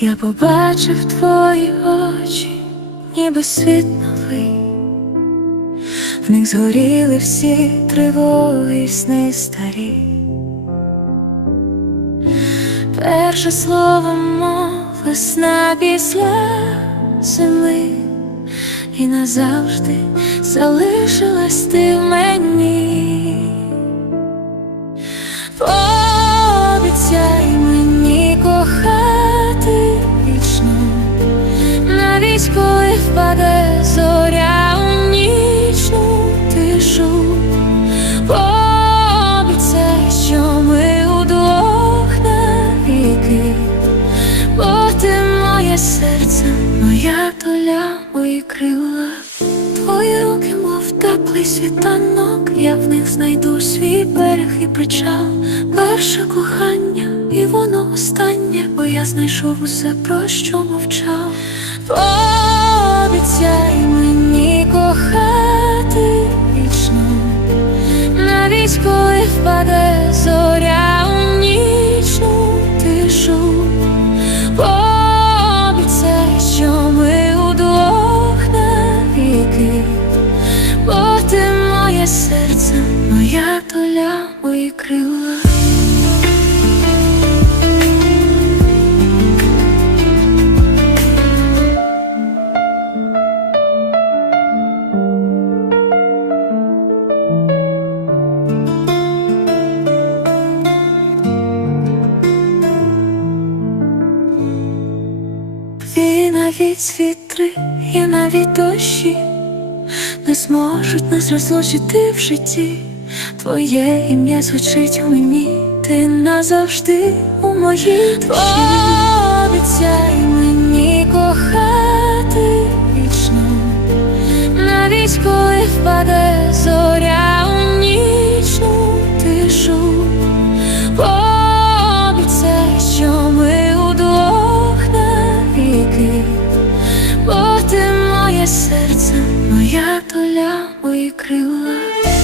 Я побачив твої очі, ніби світ новий, в них згоріли всі тривоги й сни старі. Перше слово мов весна після зими, і назавжди залишилась ти в мені. Навіть коли впаде зоря у нічну тишу. Пообіцяй, що ми удвох навіки, бо ти моє серце, моя доля, мої крила. Твої руки, мов теплий світанок, я в них знайду свій берег і причал, перше кохання, і воно останнє, бо я знайшов усе, про що мовчав. Пообіцяй мені кохати вічно, навіть коли впаде зоря у нічну тишу. Пообіцяй, що ми удвох навіки, бо ти моє серце, моя доля, мої крила. Навіть вітри, і навіть дощі не зможуть нас розлучити в житті. Твоє ім'я звучить у мені, ти назавжди у моїй душі. Обіцяй мені кохати вічно, навіть коли впаде моє доля, мої крила.